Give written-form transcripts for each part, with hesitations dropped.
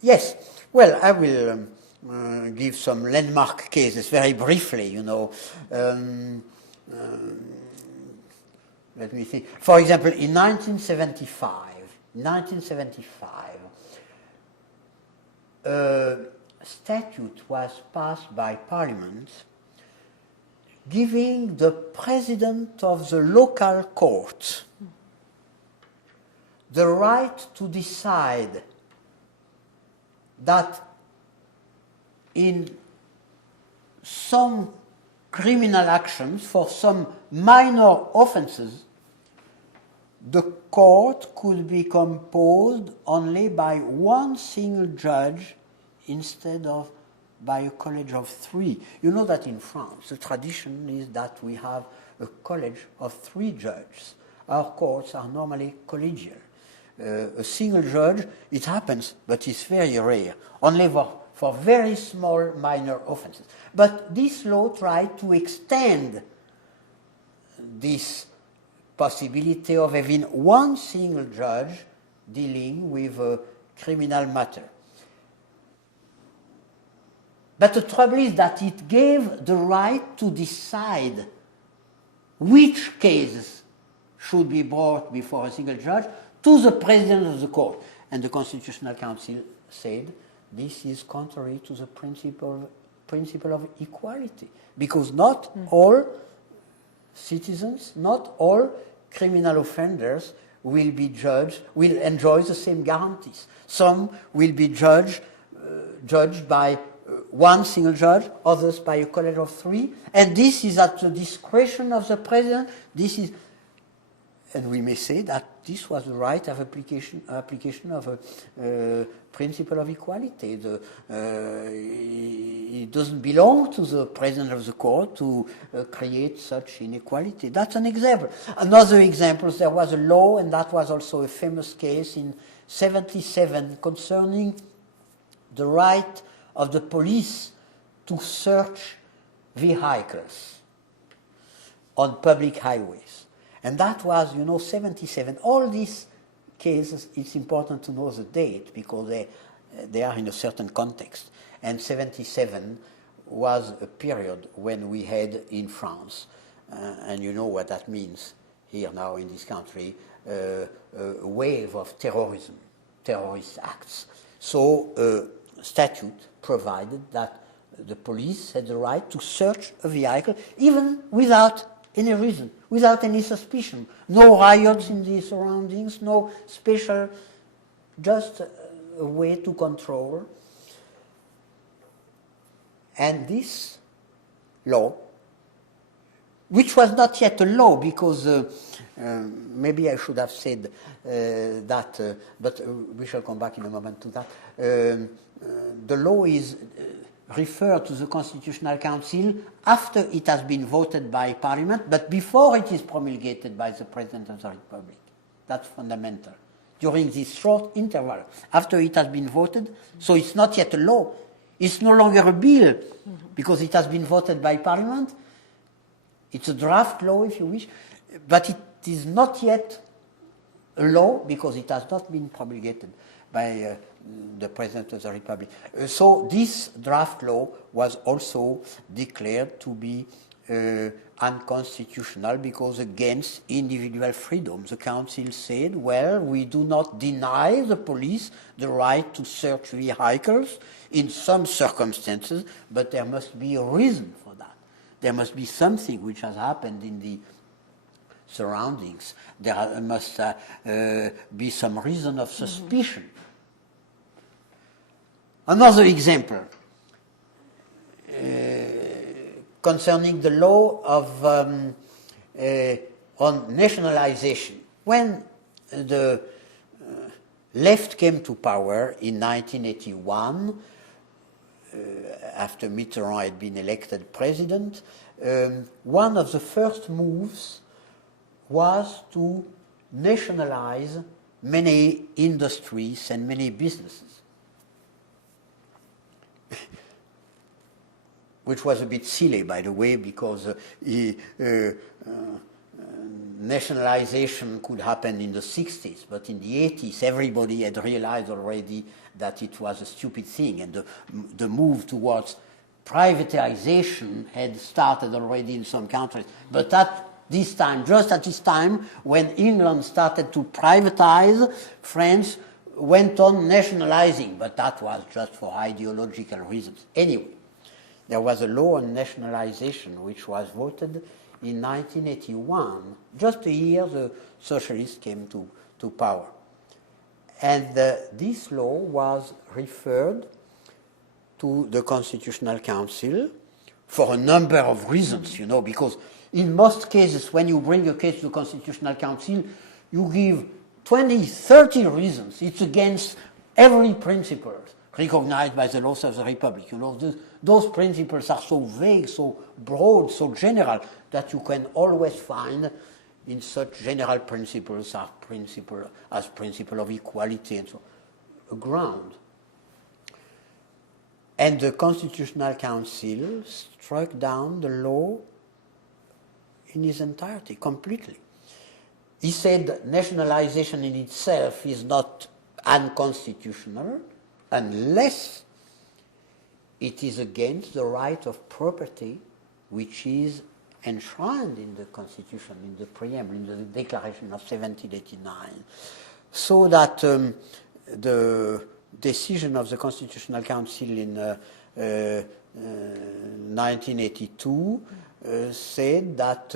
Yes. Well, I will give some landmark cases very briefly, you know. Let me think. For example, in 1975, a statute was passed by Parliament giving the president of the local court the right to decide that in some criminal actions, for some minor offenses, the court could be composed only by one single judge instead of by a college of three. You know that in France, the tradition is that we have a college of three judges. Our courts are normally collegial. A single judge, it happens, but it's very rare, only for very small minor offenses. But this law tried to extend this possibility of having one single judge dealing with a criminal matter. But the trouble is that it gave the right to decide which cases should be brought before a single judge to the president of the court. And the Constitutional Council said this is contrary to the principle of equality, because not all citizens, not all criminal offenders will enjoy the same guarantees. Some will be judged by one single judge, others by a college of three, and this is at the discretion of the president. And we may say that this was the right of application of a principle of equality. It doesn't belong to the president of the court to create such inequality. That's an example. Another example, there was a law, and that was also a famous case in 1977 concerning the right of the police to search vehicles on public highways. And that was, 1977. All these cases, it's important to know the date because they are in a certain context. And 1977 was a period when we had in France, and you know what that means here now in this country, a wave of terrorism, terrorist acts. So a statute provided that the police had the right to search a vehicle even without any reason, without any suspicion. No riots in the surroundings, no special, just a way to control. And this law, which was not yet a law because maybe I should have said that, but we shall come back in a moment to that. The law is referred to the Constitutional Council after it has been voted by Parliament, but before it is promulgated by the President of the Republic. That's fundamental. During this short interval, after it has been voted, so it's not yet a law. It's no longer a bill, because it has been voted by Parliament. It's a draft law, if you wish, but it is not yet a law because it has not been promulgated by the President of the Republic. So this draft law was also declared to be unconstitutional because against individual freedom. The Council said, well, we do not deny the police the right to search vehicles in some circumstances, but there must be a reason for that. There must be something which has happened in the surroundings. There must be some reason of suspicion. Another example concerning the law of on nationalization. When the left came to power in 1981, after Mitterrand had been elected president, one of the first moves was to nationalize many industries and many businesses, which was a bit silly, by the way, because nationalization could happen in the 60s, but in the 80s everybody had realized already that it was a stupid thing, and the move towards privatization had started already in some countries. But at this time, just at this time, when England started to privatize, France went on nationalizing, but that was just for ideological reasons. Anyway, there was a law on nationalization which was voted in 1981, just a year the socialists came to power. And this law was referred to the Constitutional Council for a number of reasons, you know, because in most cases, when you bring a case to the Constitutional Council, you give 20, 30 reasons. It's against every principle recognized by the laws of the Republic. You know, those principles are so vague, so broad, so general, that you can always find in such general principles as principle of equality and so on, a ground. And the Constitutional Council struck down the law in its entirety, completely. He said nationalization in itself is not unconstitutional unless it is against the right of property which is enshrined in the Constitution, in the preamble, in the Declaration of 1789. So that the decision of the Constitutional Council in 1982 said that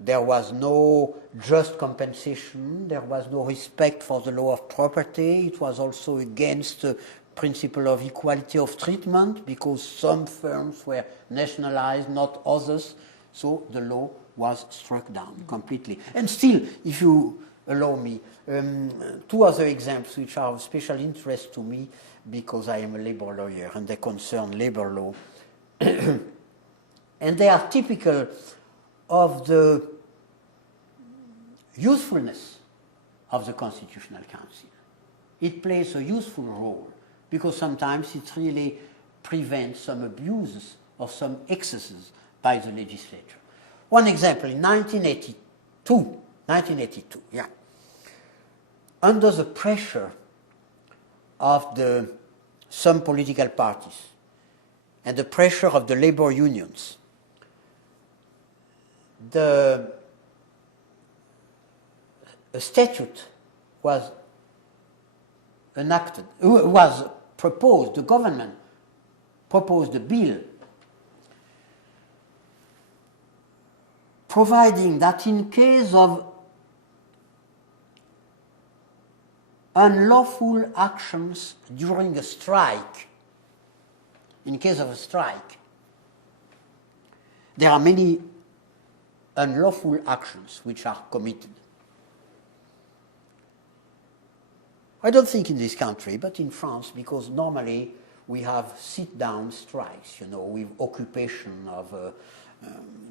there was no just compensation, there was no respect for the law of property. It was also against the principle of equality of treatment because some firms were nationalized, not others. So the law was struck down completely. And still, if you allow me, two other examples which are of special interest to me because I am a labor lawyer and they concern labor law. And they are typical of the usefulness of the Constitutional Council. It plays a useful role because sometimes it really prevents some abuses or some excesses by the legislature. One example, in 1982, under the pressure of some political parties and the pressure of the labor unions, a statute was enacted, was proposed, the government proposed a bill providing that in case of unlawful actions during a strike, in case of a strike, there are many unlawful actions which are committed. I don't think in this country, but in France, because normally we have sit-down strikes, you know, with occupation of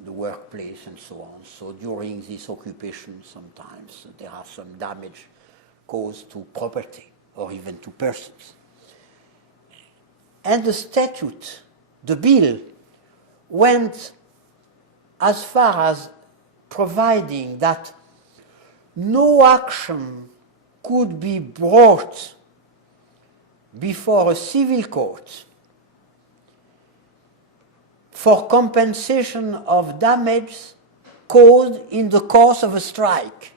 the workplace and so on. So during this occupation, sometimes there are some damage caused to property or even to persons. And the statute, the bill, went as far as providing that no action could be brought before a civil court for compensation of damage caused in the course of a strike,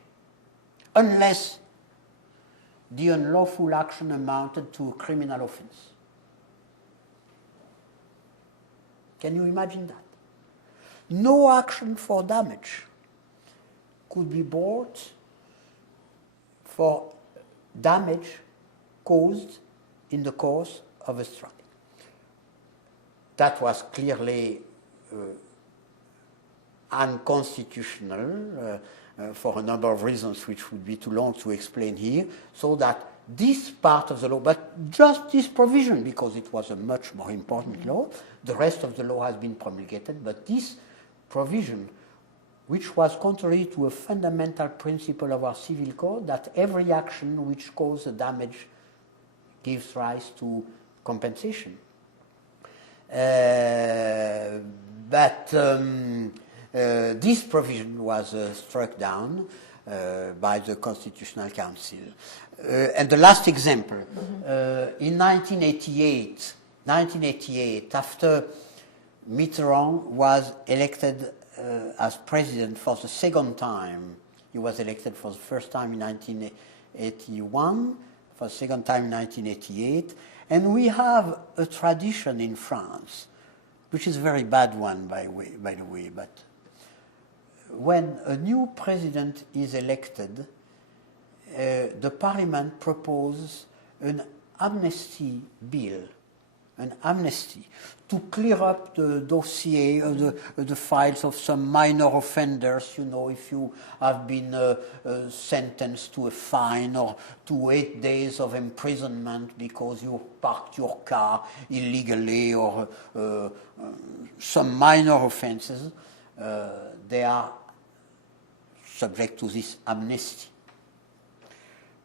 unless the unlawful action amounted to a criminal offense. Can you imagine that? No action for damage could be brought for damage caused in the course of a strike. That was clearly unconstitutional for a number of reasons which would be too long to explain here, so that this part of the law, but just this provision, because it was a much more important law, the rest of the law has been promulgated, but this provision, which was contrary to a fundamental principle of our civil code, that every action which causes damage gives rise to compensation. But this provision was struck down by the Constitutional Council. And the last example, in 1988, after Mitterrand was elected as president for the second time, he was elected for the first time in 1981, for the second time in 1988, and we have a tradition in France, which is a very bad one, by the way, but when a new president is elected, the parliament proposes an amnesty bill, an amnesty, to clear up the dossier, the files of some minor offenders. You know, if you have been sentenced to a fine or to 8 days of imprisonment because you parked your car illegally or some minor offenses, they are subject to this amnesty.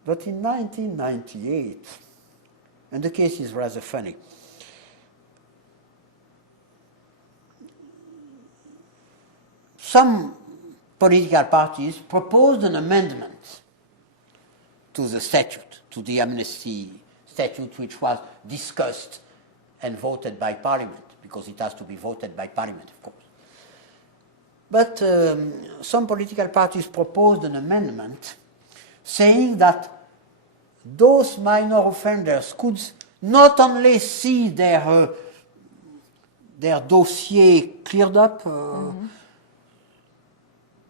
But in 1998, and the case is rather funny, some political parties proposed an amendment to the statute, to the amnesty statute, which was discussed and voted by Parliament, because it has to be voted by Parliament, of course. But some political parties proposed an amendment saying that those minor offenders could not only see their dossier cleared up,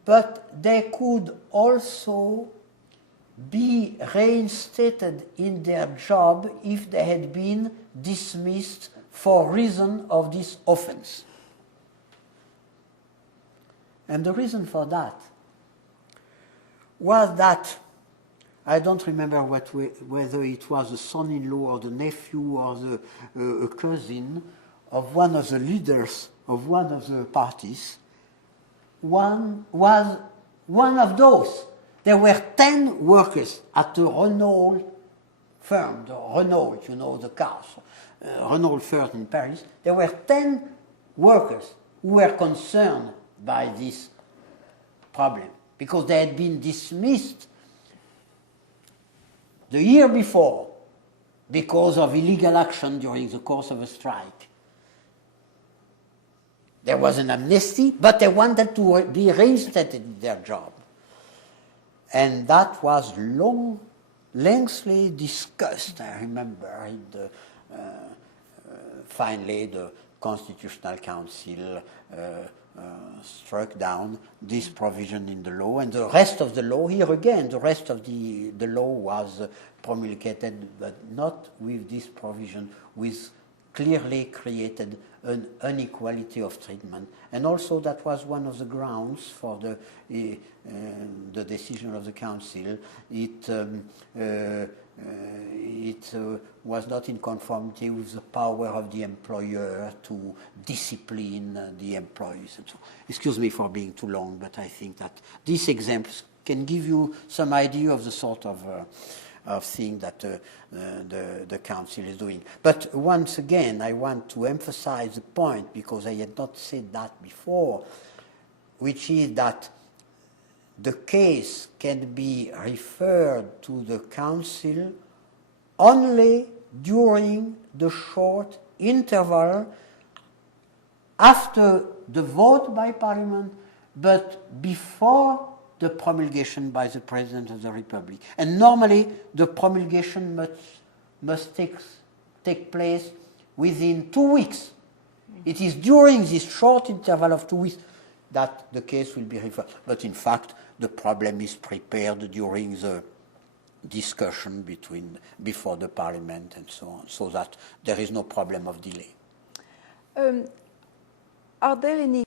but they could also be reinstated in their job if they had been dismissed for reason of this offense. And the reason for that was that, I don't remember whether it was the son-in-law or the nephew or a cousin of one of the leaders of one of the parties, one was one of those. There were 10 workers at the Renault firm, the Renault, you know, the cars, Renault firm in Paris. There were 10 workers who were concerned by this problem because they had been dismissed the year before because of illegal action during the course of a strike. There was an amnesty, but they wanted to be reinstated in their job. And that was lengthily discussed, I remember. Finally, the Constitutional Council struck down this provision in the law, and the rest of the law, here again, the rest of the law was promulgated, but not with this provision, with clearly created an inequality of treatment. And also that was one of the grounds for the decision of the Council. It was not in conformity with the power of the employer to discipline the employees. And so, excuse me for being too long, but I think that these examples can give you some idea of the sort of thing that the Council is doing. But once again, I want to emphasize the point, because I had not said that before, which is that the case can be referred to the Council only during the short interval after the vote by Parliament, but before the promulgation by the President of the Republic. And normally the promulgation must take place within 2 weeks. It is during this short interval of 2 weeks that the case will be referred. But in fact, the problem is prepared during the discussion before the Parliament and so on, so that there is no problem of delay. Are there any